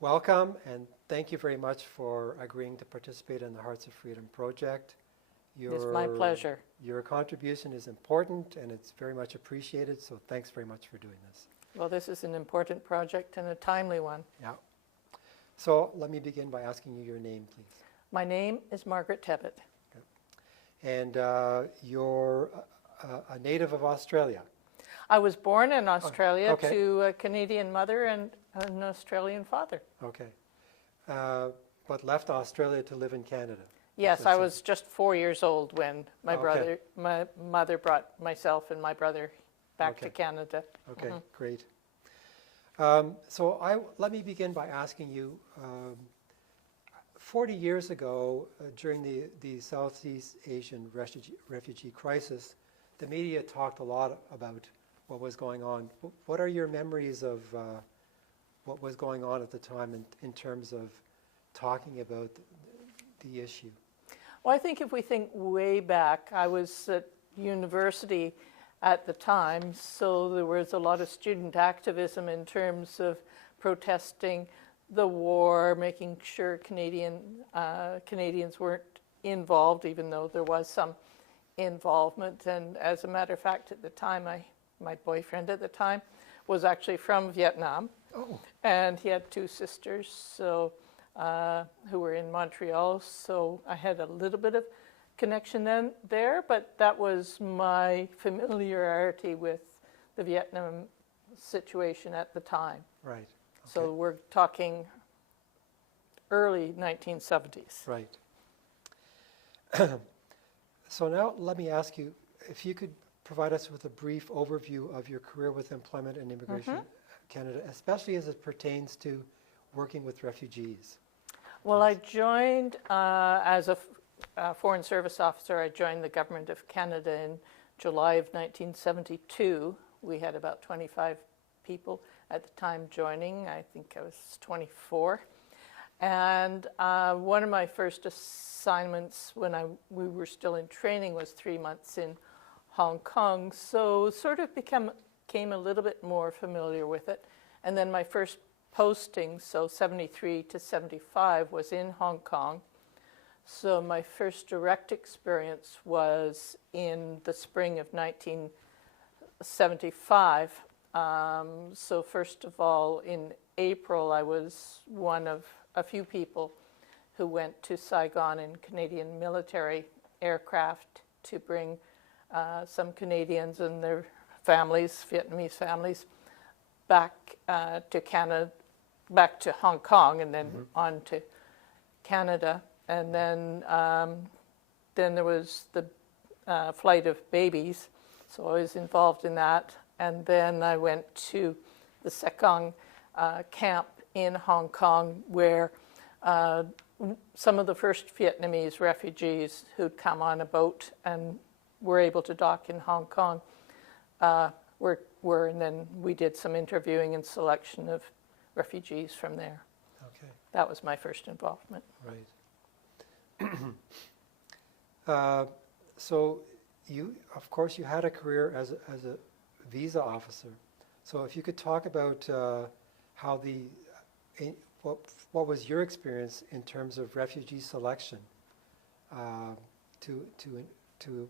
Welcome, and thank you very much for agreeing to participate in the Hearts of Freedom project. It's my pleasure. Your contribution is important and it's very much appreciated, so thanks very much for doing this. Well, this is an important project and a timely one. Yeah. So let me begin by asking you your name, please. My name is Margaret Tebbut. Okay. And you're a native of Australia. I was born in Australia okay. to a Canadian mother and an Australian father. Okay. But left Australia to live in Canada. Yes, I was just 4 years old when my mother brought myself and my brother back to Canada. Okay, great. Let me begin by asking you, 40 years ago, during the Southeast Asian refugee crisis, the media talked a lot about what was going on. What are your memories of what was going on at the time in terms of talking about the issue? Well, I think if we think way back, I was at university at the time, so there was a lot of student activism in terms of protesting the war, making sure Canadians weren't involved, even though there was some involvement. And as a matter of fact, at the time, my boyfriend at the time was actually from Vietnam. Oh. And he had 2 sisters, so who were in Montreal, so I had a little bit of connection there, but that was my familiarity with the Vietnam situation at the time. Right. Okay. So we're talking early 1970s. Right. So now let me ask you, if you could provide us with a brief overview of your career with Employment and Immigration Canada, especially as it pertains to working with refugees. Well, I joined as a Foreign Service officer. I joined the Government of Canada in July of 1972. We had about 25 people at the time joining. I think I was 24. And one of my first assignments when we were still in training was 3 months in Hong Kong. So sort of became a little bit more familiar with it. And then my first posting, so 73 to 75, was in Hong Kong. So my first direct experience was in the spring of 1975. So first of all, in April, I was one of a few people who went to Saigon in Canadian military aircraft to bring some Canadians and their families, Vietnamese families, back to Canada, back to Hong Kong, and then on to Canada. And then there was the flight of babies, so I was involved in that. And then I went to the Sekong camp in Hong Kong, where some of the first Vietnamese refugees who'd come on a boat and were able to dock in Hong Kong were, and then we did some interviewing and selection of refugees from there. Okay. That was my first involvement. Right. So you, of course, you had a career as a visa officer. So if you could talk about how what was your experience in terms of refugee selection to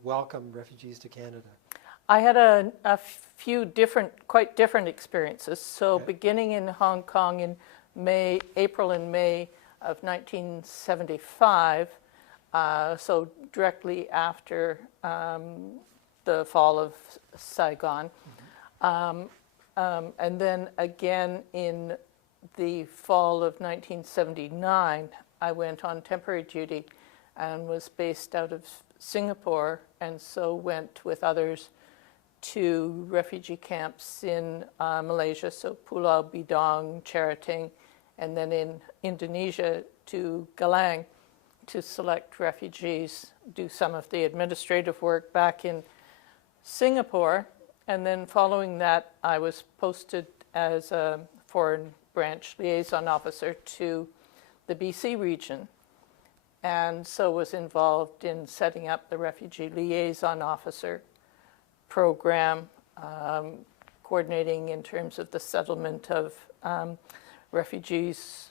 welcome refugees to Canada? I had a few quite different experiences. So beginning in Hong Kong in April and May of 1975, so directly after the fall of Saigon. And then again in the fall of 1979, I went on temporary duty and was based out of Singapore, and so went with others to refugee camps in Malaysia, so Pulau Bidong, Cherating, and then in Indonesia to Galang to select refugees, do some of the administrative work back in Singapore. And then following that, I was posted as a foreign branch liaison officer to the BC region, and so was involved in setting up the refugee liaison officer program, coordinating in terms of the settlement of refugees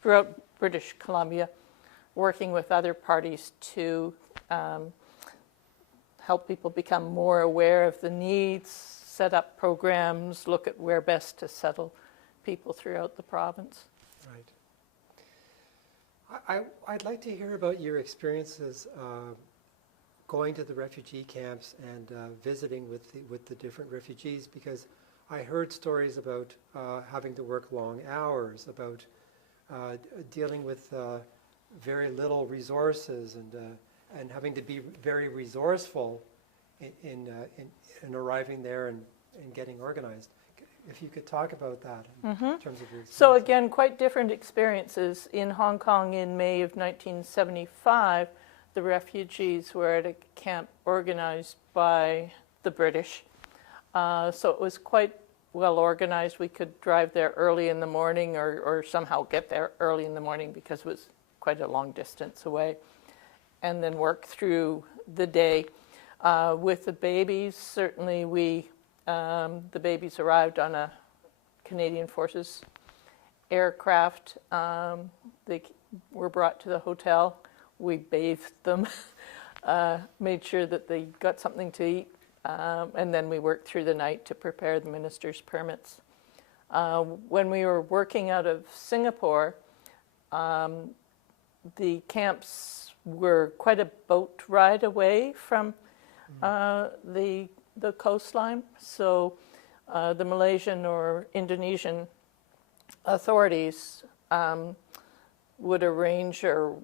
throughout British Columbia, working with other parties to help people become more aware of the needs, set up programs, look at where best to settle people throughout the province. Right. I'd like to hear about your experiences going to the refugee camps and visiting with the different refugees, because I heard stories about having to work long hours, about dealing with very little resources, and having to be very resourceful in arriving there and getting organized. If you could talk about that in terms of your experience. So again, quite different experiences. In Hong Kong in May of 1975, the refugees were at a camp organized by the British. So it was quite well organized. We could drive there early in the morning or somehow get there early in the morning because it was quite a long distance away, and then work through the day. With the babies, certainly the babies arrived on a Canadian Forces aircraft. They were brought to the hotel. We bathed them, made sure that they got something to eat, and then we worked through the night to prepare the minister's permits. When we were working out of Singapore, the camps were quite a boat ride away from the coastline. So the Malaysian or Indonesian authorities would arrange, or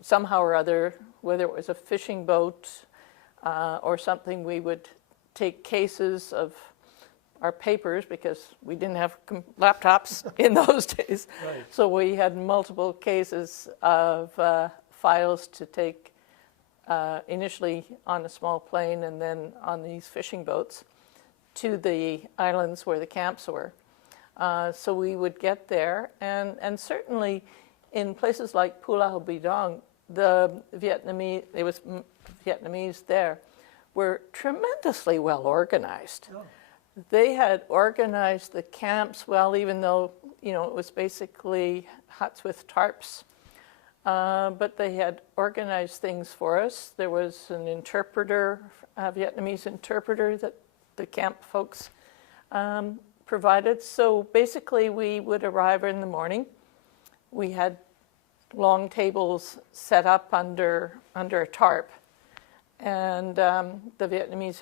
somehow or other, whether it was a fishing boat or something, we would take cases of our papers, because we didn't have laptops in those days. Right. So we had multiple cases of files to take initially on a small plane and then on these fishing boats to the islands where the camps were. So we would get there, and certainly in places like Pulau Bidong, the Vietnamese, it was Vietnamese there, were tremendously well organized. Oh. They had organized the camps well, even though, you know, it was basically huts with tarps. But they had organized things for us. There was an interpreter, a Vietnamese interpreter that the camp folks provided. So basically we would arrive in the morning. We had long tables set up under a tarp. And the Vietnamese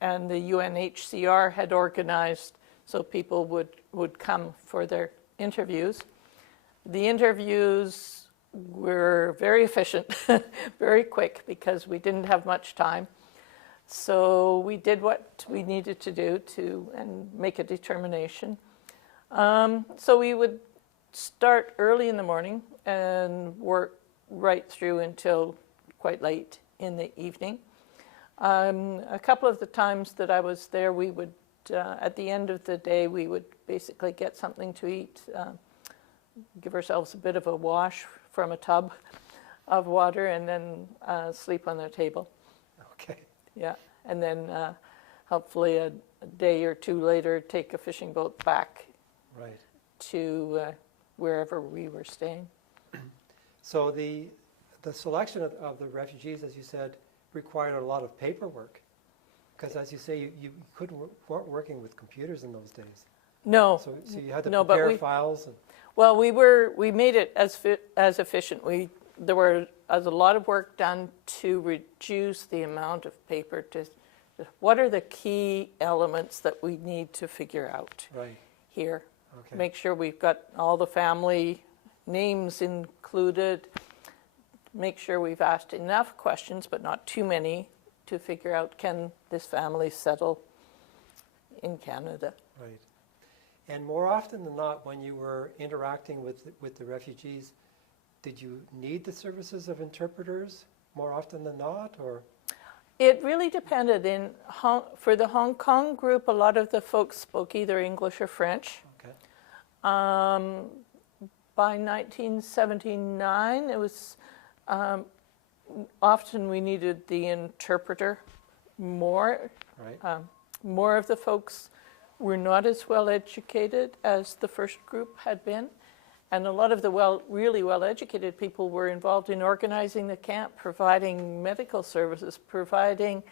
and the UNHCR had organized so people would come for their interviews. The interviews were very efficient, very quick, because we didn't have much time. So we did what we needed to do and make a determination. So we would start early in the morning and work right through until quite late in the evening. A couple of the times that I was there, we would, at the end of the day, we would basically get something to eat, give ourselves a bit of a wash from a tub of water, and then sleep on the table. Okay. Yeah, and then hopefully a day or two later, take a fishing boat back Right. to wherever we were staying. So the selection of the refugees, as you said, required a lot of paperwork, because as you say, you weren't working with computers in those days. No. So you had to No, but prepare files. Well, we made it as efficient. There was a lot of work done to reduce the amount of paper. What are the key elements that we need to figure out Right. here? Okay. Make sure we've got all the family names included. Make sure we've asked enough questions, but not too many, to figure out, can this family settle in Canada? Right. And more often than not, when you were interacting with the refugees, did you need the services of interpreters more often than not, or? It really depended. For the Hong Kong group, a lot of the folks spoke either English or French. Okay. By 1979, it was often we needed the interpreter more. Right. More of the folks were not as well educated as the first group had been, And a lot of the really well-educated people were involved in organizing the camp, providing medical services, providing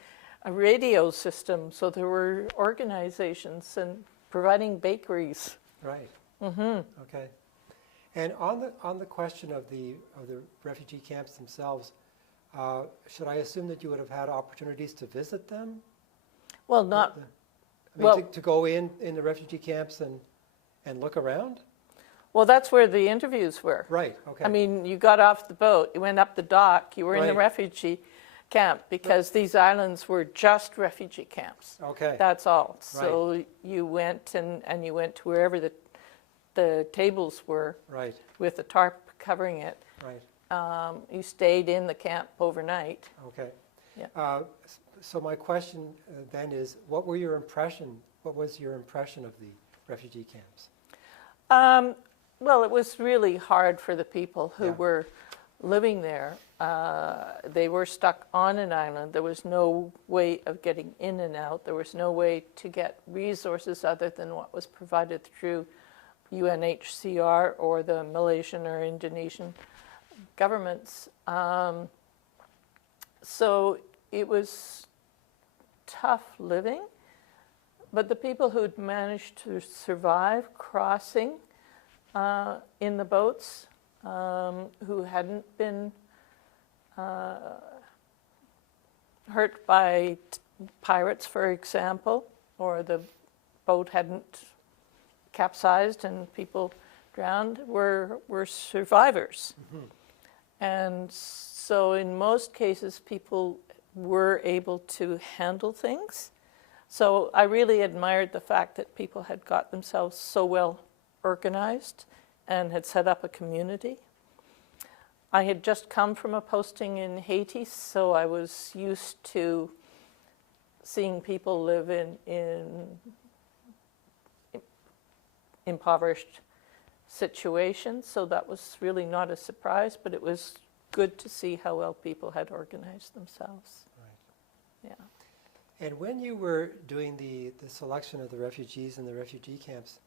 a radio system. So there were organizations and providing bakeries. Right. Okay. And on the question of the refugee camps themselves, should I assume that you would have had opportunities to visit them? Well, not... I mean, to go in the refugee camps and look around? Well, that's where the interviews were. Right, okay. I mean, you got off the boat, you went up the dock, you were in the Right. refugee camp because these islands were just refugee camps. Okay. That's all. So you went and you went to wherever the tables were Right, with the tarp covering it. right, You stayed in the camp overnight. okay. Yeah. So my question then is, what was your impression of the refugee camps? Well, it was really hard for the people who Yeah. were living there. They were stuck on an island. There was no way of getting in and out. There was no way to get resources other than what was provided through UNHCR or the Malaysian or Indonesian governments. So it was tough living, but the people who'd managed to survive crossing in the boats, who hadn't been hurt by pirates, for example, or the boat hadn't capsized and people drowned, were survivors. And so in most cases, people were able to handle things. So I really admired the fact that people had got themselves so well organized and had set up a community. I had just come from a posting in Haiti, so I was used to seeing people live in impoverished situations, so that was really not a surprise, but it was good to see how well people had organized themselves. Right. Yeah. And when you were doing the selection of the refugees in the refugee camps,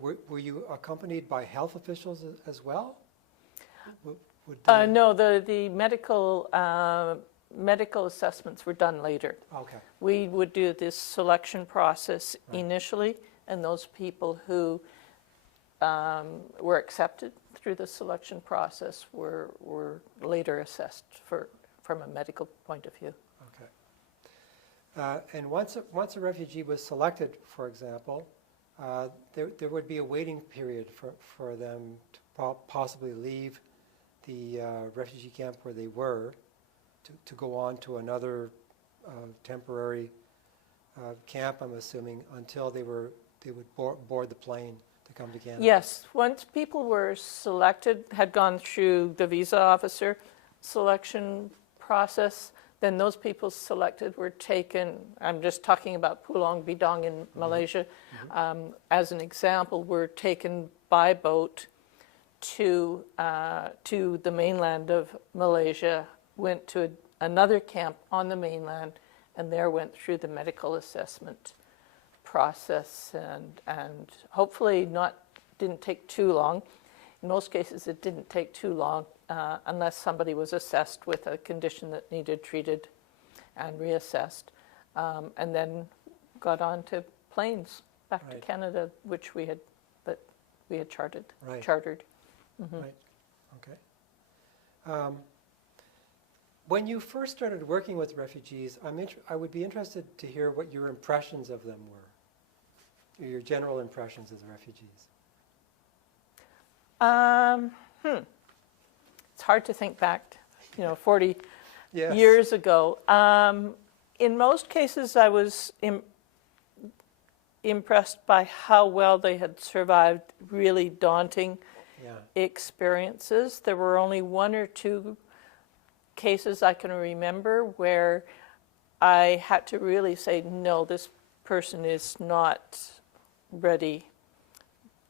were you accompanied by health officials as well? No, the medical assessments were done later. Okay. We would do this selection process initially, and those people who were accepted through the selection process were later assessed from a medical point of view. Okay. And once a refugee was selected, for example, there would be a waiting period for them to possibly leave the refugee camp where they were to go on to another temporary camp, I'm assuming, until they would board the plane to come to Canada. Yes, once people were selected, had gone through the visa officer selection process, then those people selected were taken, I'm just talking about Pulau Bidong in Malaysia, as an example, were taken by boat to the mainland of Malaysia, went to another camp on the mainland, and there went through the medical assessment process, and hopefully didn't take too long. In most cases, it didn't take too long unless somebody was assessed with a condition that needed treated and reassessed, and then got on to planes back to Canada, which we had chartered. Right. Okay. When you first started working with refugees, I would be interested to hear what your impressions of them were, your general impressions of the refugees. It's hard to think back, 40 Yes. years ago. In most cases, I was impressed by how well they had survived really daunting experiences. There were only one or two cases I can remember where I had to really say, no, this person is not ready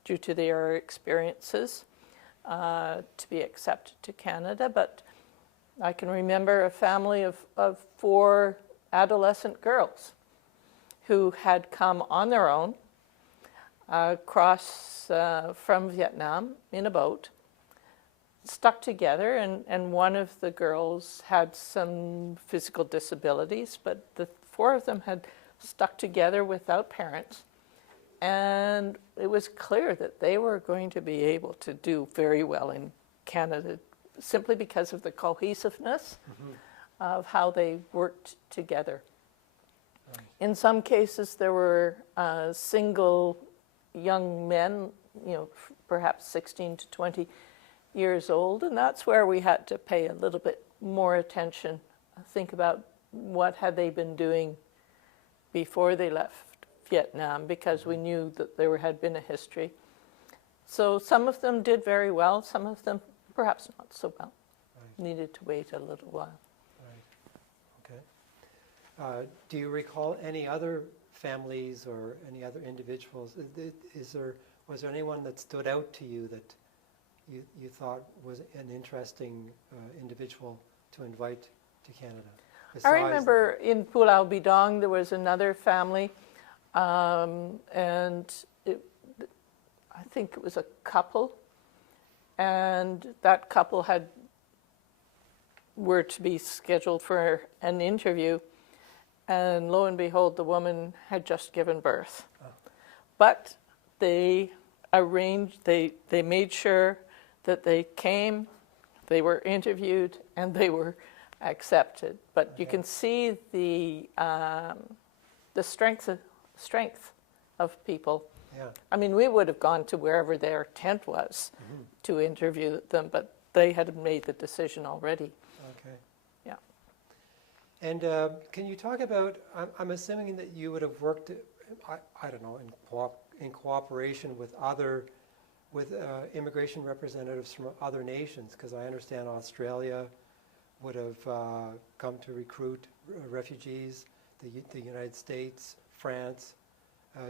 due to their experiences to be accepted to Canada. But I can remember a family of 4 adolescent girls who had come on their own. across from Vietnam in a boat, stuck together, and one of the girls had some physical disabilities, but the four of them had stuck together without parents, and it was clear that they were going to be able to do very well in Canada simply because of the cohesiveness of how they worked together. Right. In some cases, there were single young men, perhaps 16 to 20 years old, and that's where we had to pay a little bit more attention. Think about what had they been doing before they left Vietnam, because we knew that there had been a history. So some of them did very well, some of them perhaps not so well. Right. Needed to wait a little while. Right. Okay. Do you recall any other families or any other individuals? Was there anyone that stood out to you that you thought was an interesting individual to invite to Canada? I remember in Pulau Bidong there was another family, and I think it was a couple, and that couple were to be scheduled for an interview, and lo and behold, the woman had just given birth. Oh. But they made sure that they came, they were interviewed, and they were accepted. But Okay. you can see the strength of people. Yeah. I mean, we would have gone to wherever their tent was to interview them, but they had made the decision already. Okay. Yeah. And can you talk about? I'm assuming that you would have worked, I don't know, in cooperation with immigration representatives from other nations, because I understand Australia would have come to recruit refugees, the United States, France.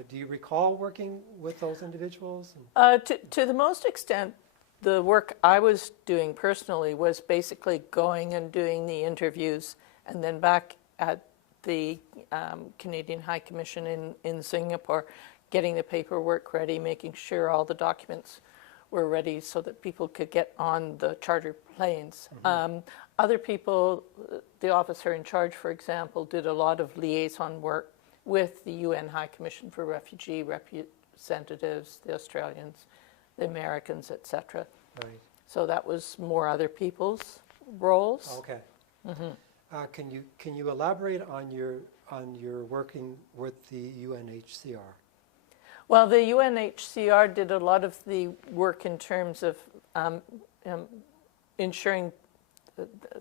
Do you recall working with those individuals? To the most extent, the work I was doing personally was basically going and doing the interviews, and then back at the Canadian High Commission in Singapore, getting the paperwork ready, making sure all the documents were ready so that people could get on the charter planes. Other people, the officer in charge, for example, did a lot of liaison work with the UN High Commission for Refugee representatives, the Australians, the Americans, etc. Right. So that was more other people's roles. Okay. Can you elaborate on your working with the UNHCR? Well, the UNHCR did a lot of the work in terms of ensuring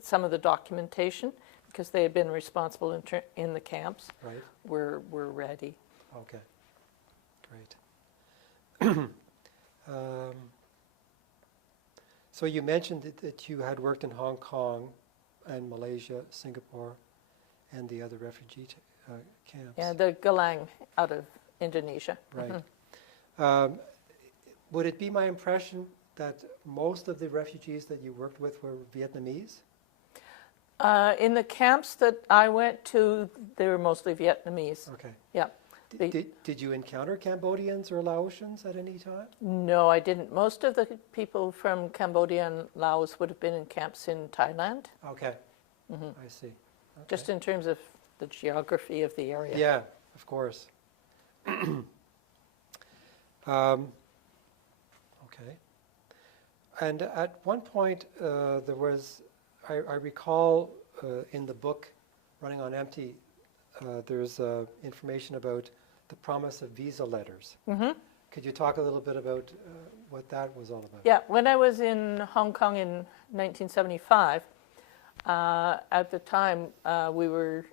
some of the documentation, because they had been responsible in the camps. Right. Were ready. Okay. Great. So you mentioned that you had worked in Hong Kong and Malaysia, Singapore, and the other refugee camps. Yeah, the Galang out of Indonesia. Right. Would it be my impression that most of the refugees that you worked with were Vietnamese? In the camps that I went to, they were mostly Vietnamese. Okay. Yeah. Did you encounter Cambodians or Laotians at any time? No, I didn't. Most of the people from Cambodia and Laos would have been in camps in Thailand. Okay. I see. Okay. Just in terms of the geography of the area. Yeah, of course. Okay. And at one point, there was, I recall in the book, Running on Empty, there's information about the promise of visa letters. Could you talk a little bit about what that was all about? Yeah, when I was in Hong Kong in 1975, at the time we were,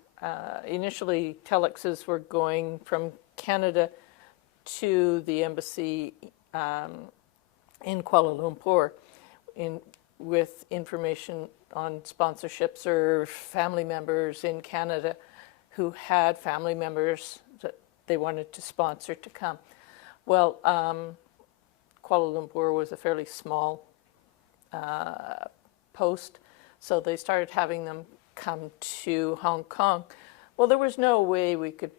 initially telexes were going from Canada to the embassy in Kuala Lumpur with information on sponsorships or family members in Canada who had family members that they wanted to sponsor to come. Well, Kuala Lumpur was a fairly small post, so they started having them come to Hong Kong. Well, there was no way we could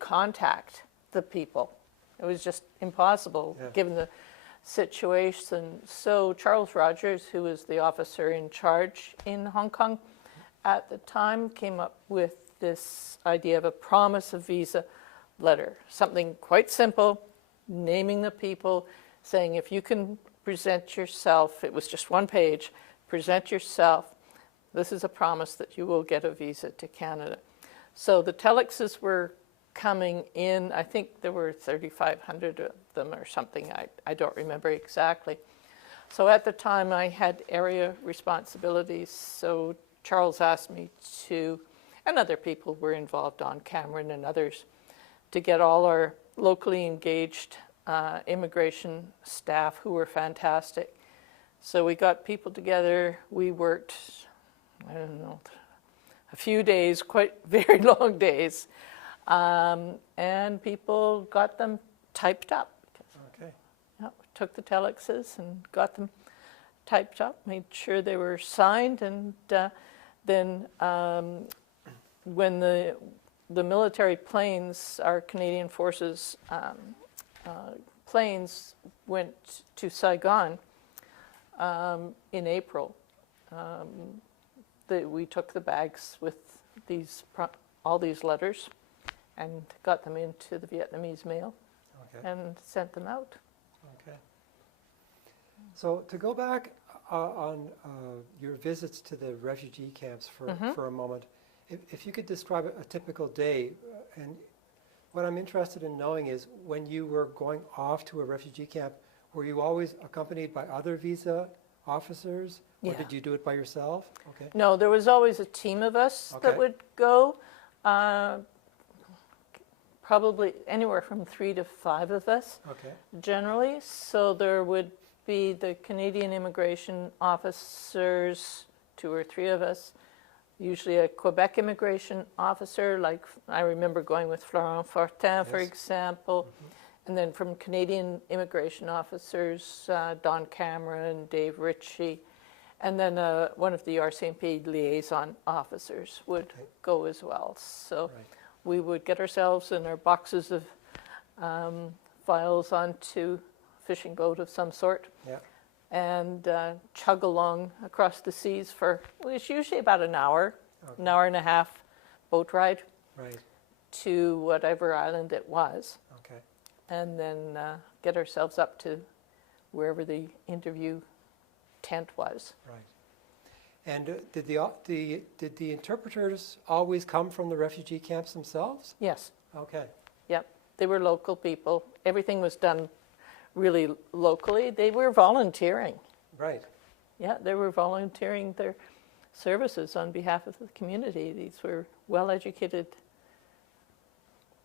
contact the people. It was just impossible given the situation. So Charles Rogers, who was the officer in charge in Hong Kong at the time, came up with this idea of a promise of visa letter, something quite simple, naming the people, saying if you can present yourself, it was just one page, present yourself, this is a promise that you will get a visa to Canada. So the telexes were coming in, I think there were 3,500 of them or something, I don't remember exactly. So at the time I had area responsibilities, so Charles asked me to, and other people were involved, on Cameron and others, to get all our locally engaged immigration staff who were fantastic. So we got people together, we worked, I don't know, a few days, quite very long days, and people got them typed up. Okay. Yeah, took the telexes and got them typed up, made sure they were signed, and then when the military planes, our Canadian Forces planes, went to Saigon in April, we took the bags with all these letters and got them into the Vietnamese mail and sent them out. Okay. So to go back on your visits to the refugee camps for a moment, if you could describe a typical day, and what I'm interested in knowing is when you were going off to a refugee camp, were you always accompanied by other visa officers, or did you do it by yourself? Okay. No, there was always a team of us that would go, probably anywhere from 3 to 5 of us generally. So there would be the Canadian immigration officers, 2 or 3 of us, usually a Quebec immigration officer, like I remember going with Florent Fortin, for example. And then from Canadian immigration officers, Don Cameron, Dave Ritchie, and then one of the RCMP liaison officers would go as well. So we would get ourselves and our boxes of files onto a fishing boat of some sort and chug along across the seas for, well, it's usually about an hour and a half boat ride to whatever island it was. And then get ourselves up to wherever the interview tent was. Right. And did the interpreters always come from the refugee camps themselves? Yes. Okay. Yep. They were local people. Everything was done really locally. They were volunteering. Right. Yeah, they were volunteering their services on behalf of the community. These were well-educated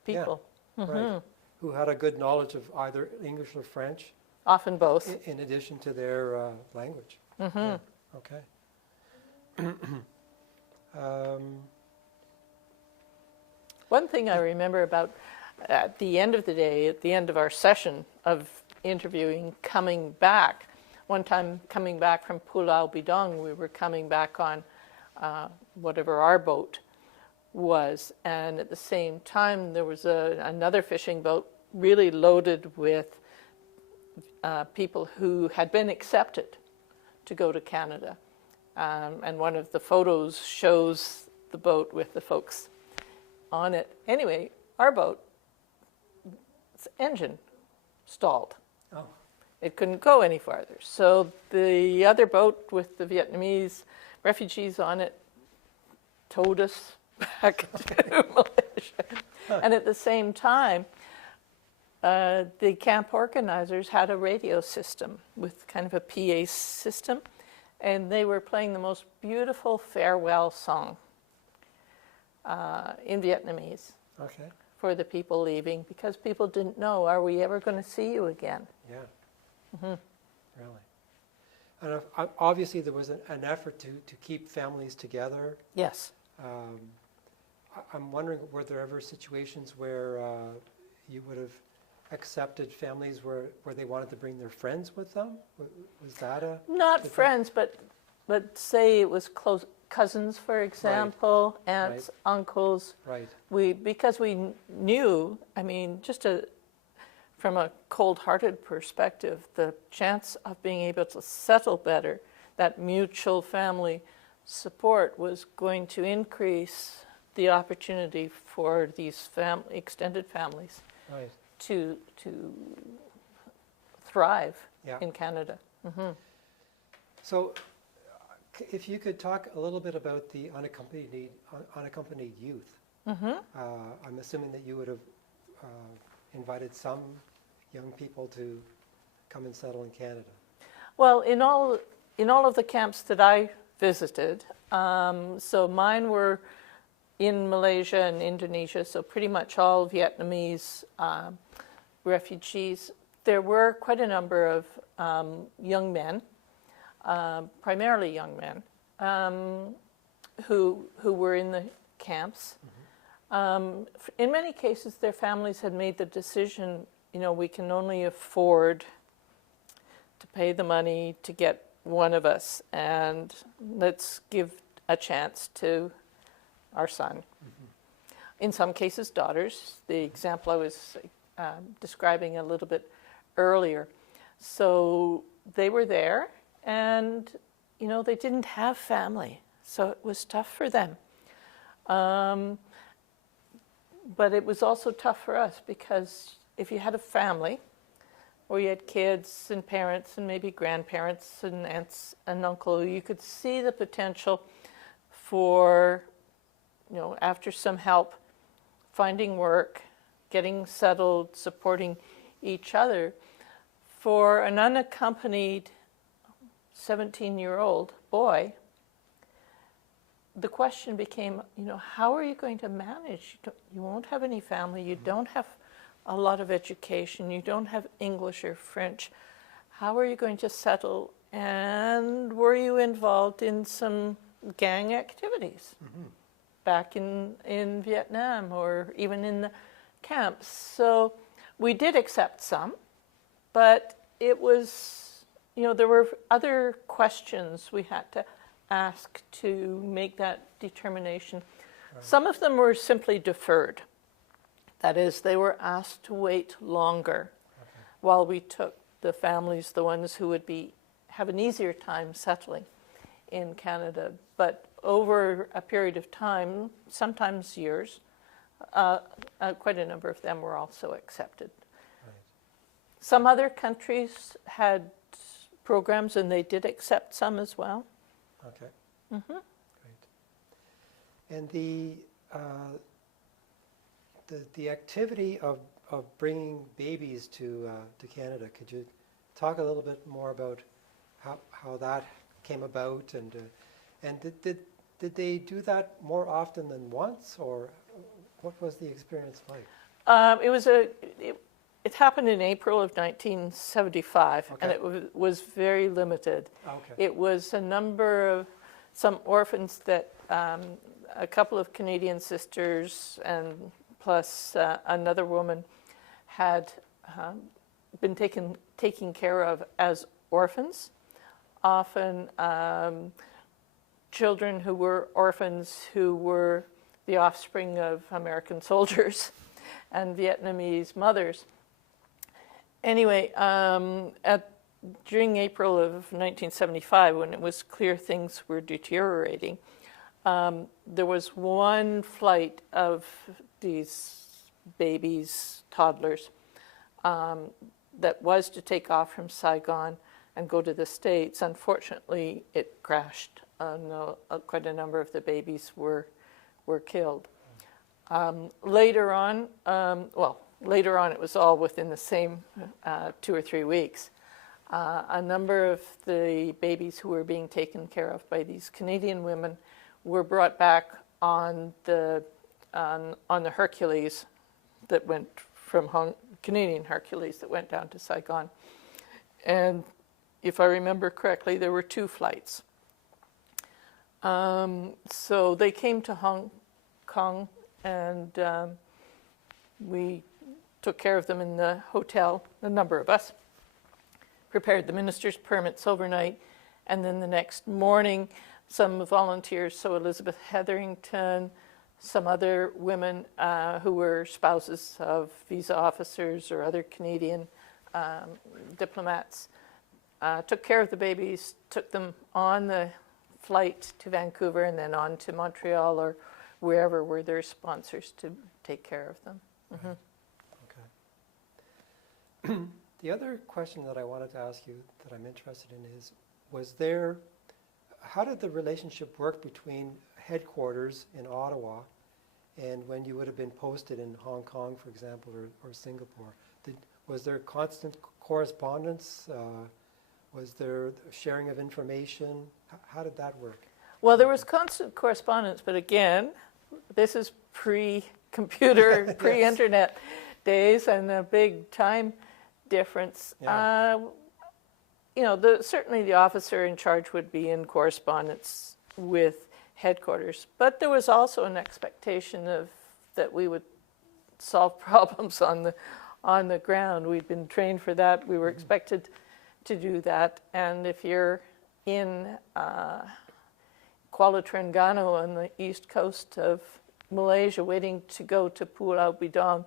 people. Right. Who had a good knowledge of either English or French. Often both. In addition to their language. Yeah. Okay. One thing I remember about at the end of the day, at the end of our session of interviewing, coming back, one time coming back from Pulau Bidong, we were coming back on whatever our boat was, and at the same time there was another fishing boat really loaded with people who had been accepted to go to Canada. And one of the photos shows the boat with the folks on it. Anyway, our boat's engine stalled. Oh. It couldn't go any farther. So the other boat with the Vietnamese refugees on it towed us back to Malaysia. And at the same time, the camp organizers had a radio system with kind of a PA system, and they were playing the most beautiful farewell song in Vietnamese for the people leaving, because people didn't know, are we ever going to see you again? Yeah. Really. And obviously there was an effort to keep families together. Yes. I'm wondering, were there ever situations where you would have accepted families where they wanted to bring their friends with them? Was that a... Not friends, but say it was cousins, for example, aunts, uncles. Right. Because we knew, I mean, from a cold-hearted perspective, the chance of being able to settle better, that mutual family support was going to increase the opportunity for these extended families Right. to thrive Yeah. in Canada. So, if you could talk a little bit about the unaccompanied youth. I'm assuming that you would have invited some young people to come and settle in Canada. Well, in all of the camps that I visited, so mine were in Malaysia and Indonesia, so pretty much all Vietnamese refugees. There were quite a number of young men, primarily young men, who were in the camps. In many cases, their families had made the decision, we can only afford to pay the money to get one of us, and let's give a chance to our son. In some cases, daughters, the example I was describing a little bit earlier. So they were there, and they didn't have family, so it was tough for them. But it was also tough for us, because if you had a family, or you had kids and parents and maybe grandparents and aunts and uncle, you could see the potential for, after some help, finding work, getting settled, supporting each other. For an unaccompanied 17-year-old boy, the question became, how are you going to manage? You won't have any family, you don't have a lot of education, you don't have English or French. How are you going to settle? And were you involved in some gang activities back in Vietnam or even in the camps? So we did accept some, but it was, there were other questions we had to ask to make that determination. Right. Some of them were simply deferred. That is, they were asked to wait longer while we took the families, the ones who would have an easier time settling in Canada. But over a period of time, sometimes years, quite a number of them were also accepted. Right. Some other countries had programs, and they did accept some as well. Okay. Great. And the activity of bringing babies to Canada, could you talk a little bit more about how that came about, and did they do that more often than once, or what was the experience like? It happened in April of 1975, okay. and it was very limited. Okay. It was some orphans that a couple of Canadian sisters and plus another woman had been taken care of as orphans. Often children who were orphans who were the offspring of American soldiers and Vietnamese mothers. Anyway, during April of 1975, when it was clear things were deteriorating, there was one flight of these babies, toddlers, that was to take off from Saigon and go to the States. Unfortunately, it crashed. Quite a number of the babies were killed. Later on, it was all within the same 2 or 3 weeks. A number of the babies who were being taken care of by these Canadian women were brought back on the Hercules that went from Canadian Hercules that went down to Saigon. And if I remember correctly, there were 2 flights. So they came to Hong Kong, and we took care of them in the hotel, a number of us, prepared the minister's permits overnight, and then the next morning some volunteers, so Elizabeth Hetherington, some other women who were spouses of visa officers or other Canadian diplomats, took care of the babies, took them on the flight to Vancouver and then on to Montreal or wherever were their sponsors to take care of them. Right. Okay. The other question that I wanted to ask you that I'm interested in is, how did the relationship work between headquarters in Ottawa and when you would have been posted in Hong Kong, for example, or Singapore? Was there constant correspondence? Was there sharing of information? How did that work? Well, there was constant correspondence, but again, this is pre-computer, pre-internet days, and a big time difference. Yeah. Certainly the officer in charge would be in correspondence with headquarters, but there was also an expectation that we would solve problems on the ground. We'd been trained for that. We were expected to do that. And if you're in Kuala Terengganu on the east coast of Malaysia waiting to go to Pulau Bidong,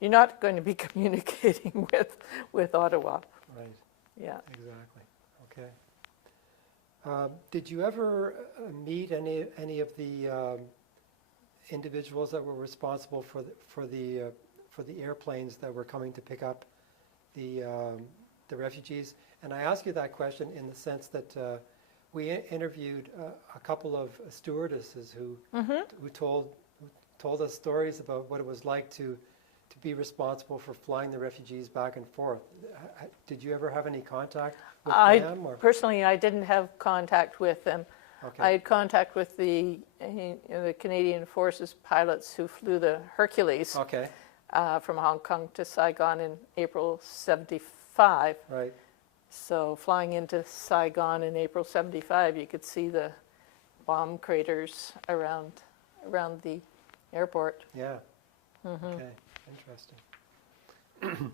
you're not going to be communicating with Ottawa. Right. Yeah. Exactly. Okay. Did you ever meet any of the individuals that were responsible for the airplanes that were coming to pick up the refugees? And I ask you that question in the sense that we interviewed a couple of stewardesses who told us stories about what it was like to be responsible for flying the refugees back and forth. Did you ever have any contact with them? Or? Personally, I didn't have contact with them. Okay. I had contact with the Canadian Forces pilots who flew the Hercules from Hong Kong to Saigon in April '75. Right. So flying into Saigon in April '75, you could see the bomb craters around the airport. Yeah. Okay. Interesting.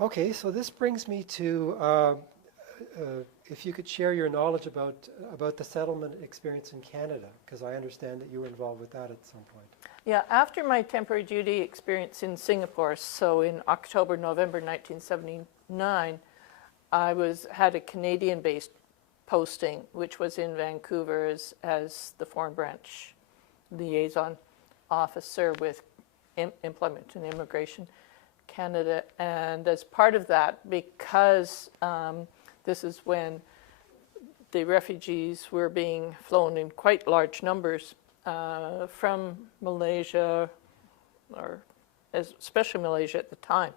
Okay, so this brings me to if you could share your knowledge about the settlement experience in Canada, because I understand that you were involved with that at some point. Yeah, after my temporary duty experience in Singapore, so in October, November 1979, I had a Canadian-based posting, which was in Vancouver as the Foreign Branch Liaison Officer with Employment and Immigration Canada. And as part of that, because this is when the refugees were being flown in quite large numbers from Malaysia, or especially Malaysia at the time,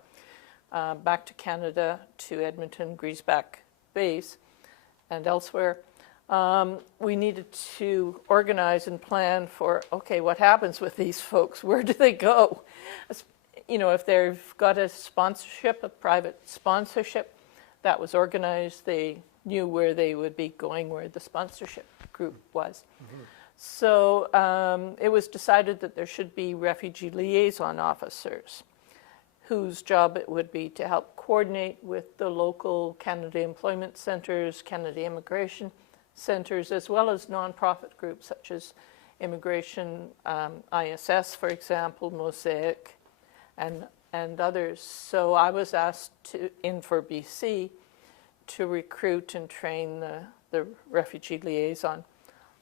back to Canada, to Edmonton, Griesbach base, and elsewhere. We needed to organize and plan for, okay, what happens with these folks? Where do they go? If they've got a sponsorship, a private sponsorship, that was organized. They knew where they would be going, where the sponsorship group was. Mm-hmm. So it was decided that there should be refugee liaison officers whose job it would be to help coordinate with the local Canada Employment Centres, Canada Immigration Centres, as well as nonprofit groups such as Immigration ISS, for example, Mosaic, and others. So I was asked for BC to recruit and train the refugee liaison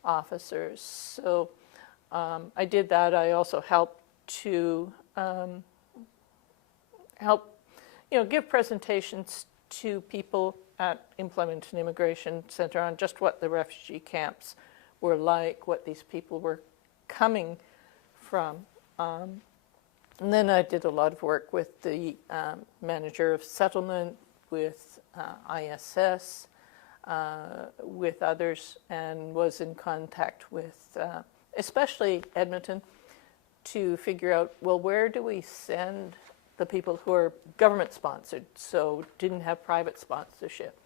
officers. So I did that. I also helped to give presentations to people at Employment and Immigration Centre on just what the refugee camps were like, what these people were coming from. And then I did a lot of work with the manager of settlement, with ISS, with others, and was in contact with, especially Edmonton, to figure out, well, where do we send the people who are government-sponsored, so didn't have private sponsorship.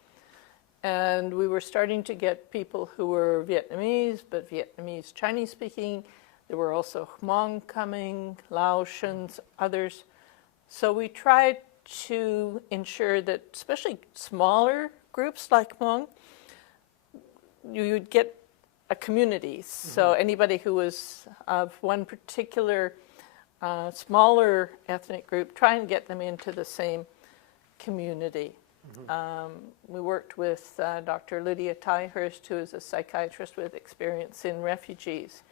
And we were starting to get people who were Vietnamese, but Vietnamese Chinese-speaking. There were also Hmong coming, Laotians, others. So we tried to ensure that, especially smaller groups like Hmong, you'd get a community. So anybody who was of one particular smaller ethnic group, try and get them into the same community. We worked with Dr. Lydia Tyhurst, who is a psychiatrist with experience in refugees,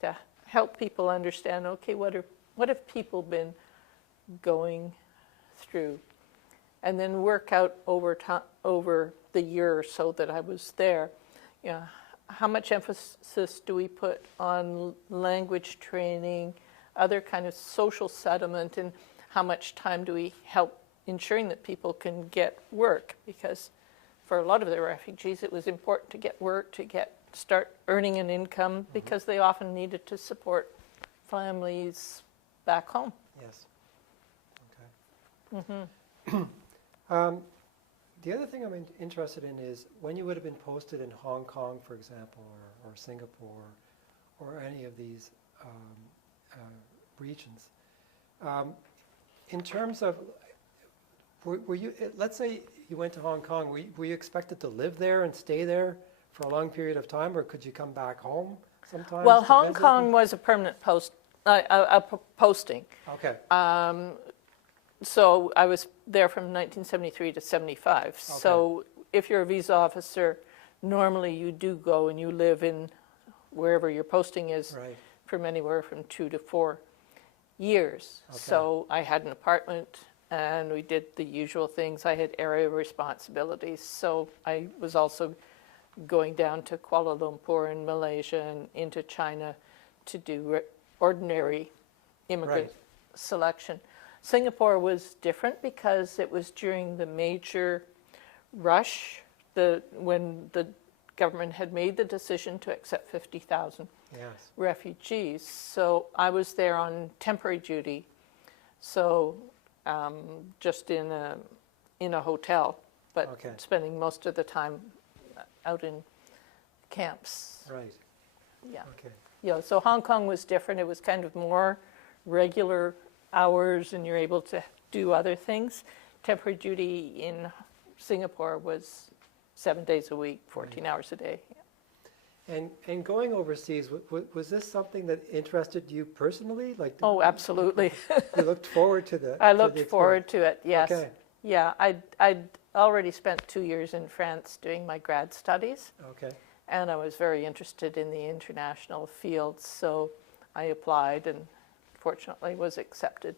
to help people understand, okay, what have people been going through? And then work out over the year or so that I was there, how much emphasis do we put on language training, other kind of social settlement, and how much time do we help ensuring that people can get work? Because for a lot of the refugees, it was important to get work, to start earning an income, because they often needed to support families back home. Yes. Okay. The other thing I'm interested in is when you would have been posted in Hong Kong, for example, or Singapore, or any of these regions. In terms of, were you, let's say you went to Hong Kong, were you expected to live there and stay there for a long period of time, or could you come back home sometimes? Well, Hong Kong was a permanent posting. Okay. So I was there from 1973 to 75. Okay. So if you're a visa officer, normally you do go and you live in wherever your posting is from anywhere from 2 to 4 years. Okay. So I had an apartment and we did the usual things. I had area responsibilities. So I was also going down to Kuala Lumpur in Malaysia and into China to do ordinary immigrant selection. Singapore was different because it was during the major rush, when the government had made the decision to accept 50,000 refugees. So I was there on temporary duty, so just in a hotel, but spending most of the time out in camps. Right. Yeah. Okay. So Hong Kong was different. It was kind of more regular hours and you're able to do other things. Temporary duty in Singapore was 7 days a week, 14 hours a day. And going overseas, was this something that interested you personally? Like, oh, absolutely. You looked forward to that? I looked forward to it, yes. Okay. Yeah, I'd already spent 2 years in France doing my grad studies. Okay. And I was very interested in the international field, so I applied and fortunately was accepted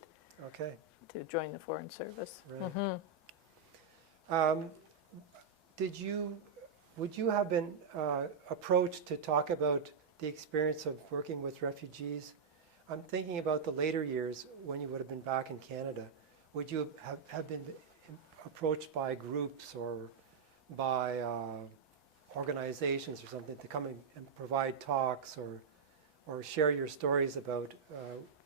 to join the Foreign Service. Right. Would you have been approached to talk about the experience of working with refugees? I'm thinking about the later years when you would have been back in Canada. Would you have been approached by groups or by organizations or something to come and provide talks or share your stories about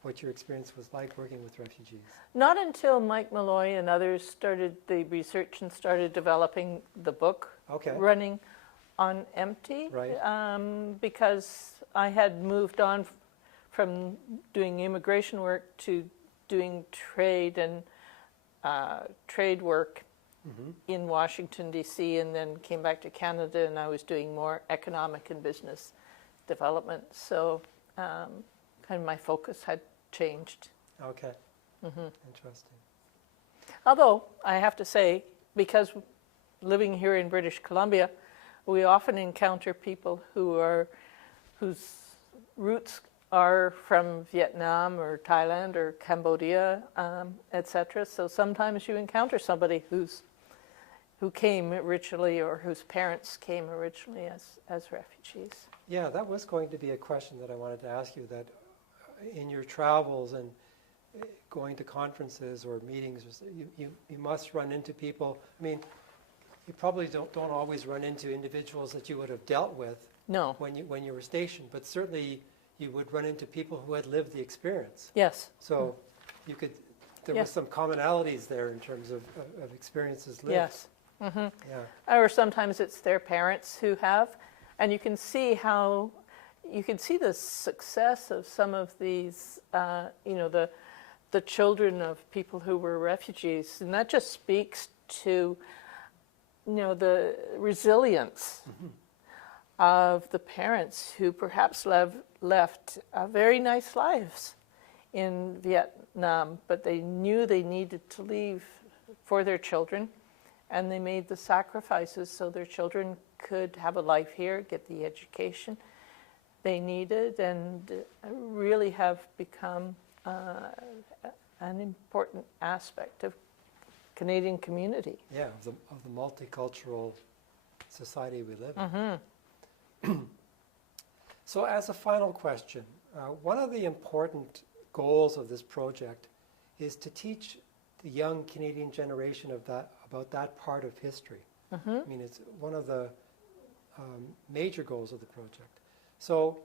what your experience was like working with refugees? Not until Mike Malloy and others started the research and started developing the book, Running on Empty, because I had moved on from doing immigration work to doing trade and trade work in Washington, D.C., and then came back to Canada, and I was doing more economic and business development. So kind of my focus had changed. Okay. Interesting. Although I have to say, because living here in British Columbia, we often encounter people whose roots are from Vietnam or Thailand or Cambodia, etc. So sometimes you encounter somebody who came originally or whose parents came originally as refugees. Yeah, that was going to be a question that I wanted to ask you, that in your travels and going to conferences or meetings, you must run into people. I mean, you probably don't always run into individuals that you would have dealt with when you were stationed, but certainly you would run into people who had lived the experience. Yes. So there was some commonalities there in terms of experiences lived. Yes. Or sometimes it's their parents who have, and you can see the success of some of these, the children of people who were refugees, and that just speaks to, the resilience of the parents who perhaps left very nice lives in Vietnam, but they knew they needed to leave for their children, and they made the sacrifices so their children could have a life here, get the education they needed, and really have become an important aspect of Canadian community. Yeah, of the multicultural society we live in. Mm-hmm. So as a final question, one of the important goals of this project is to teach the young Canadian generation about that part of history. Mm-hmm. I mean, it's one of the major goals of the project. So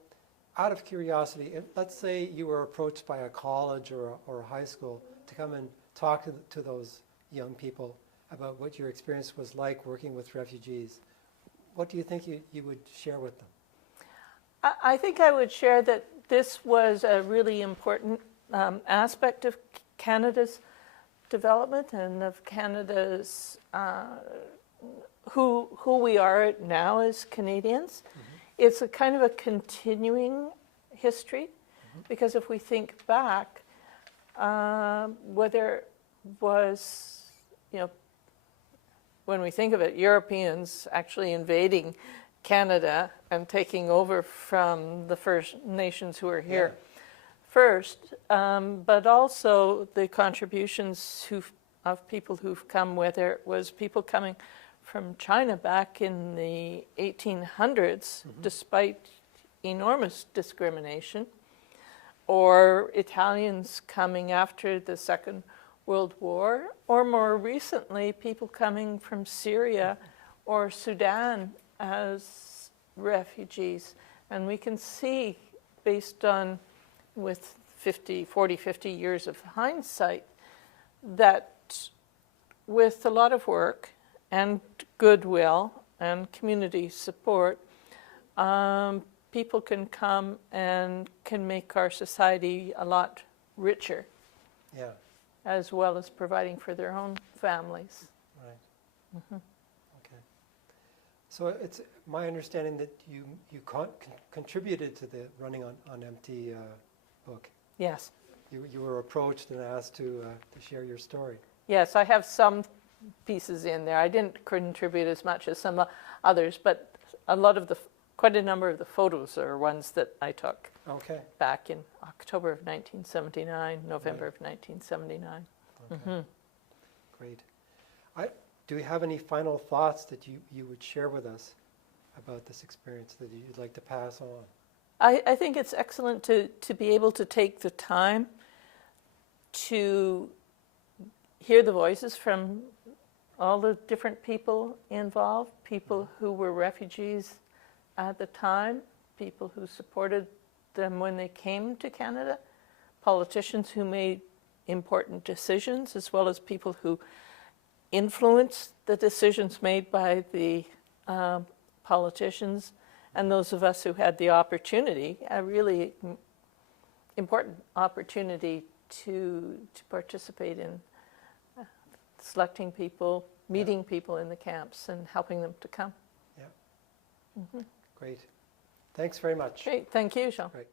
out of curiosity, let's say you were approached by a college or a high school to come and talk to those young people about what your experience was like working with refugees. What do you think you would share with them? I think I would share that this was a really important aspect of Canada's development and of Canada's who we are now as Canadians. Mm-hmm. It's a kind of a continuing history, mm-hmm. because if we think back, whether it was, when we think of it, Europeans actually invading Canada and taking over from the First Nations who were here first, but also the contributions of people who've come, whether it was people coming from China back in the 1800s, mm-hmm. despite enormous discrimination, or Italians coming after the Second World War, or more recently, people coming from Syria or Sudan as refugees. And we can see, based on, with 40, 50 years of hindsight, that with a lot of work and goodwill and community support, people can come and can make our society a lot richer. Yeah. As well as providing for their own families. Right. Mm-hmm. Okay. So it's my understanding that you contributed to the Running on Empty book. Yes. You were approached and asked to share your story. Yes, I have some pieces in there. I didn't contribute as much as some others, but quite a number of the photos are ones that I took. Okay. Back in October of 1979, November of 1979. Okay. Mm-hmm. Great. Do you have any final thoughts that you would share with us about this experience that you'd like to pass on? I think it's excellent to be able to take the time to hear the voices from all the different people involved, people who were refugees at the time, people who supported them when they came to Canada, politicians who made important decisions, as well as people who influenced the decisions made by the politicians, and those of us who had the opportunity, a really important opportunity to participate in selecting people, meeting people in the camps, and helping them to come. Yeah. Mm-hmm. Great. Thanks very much. Great. Thank you, Jean. Right.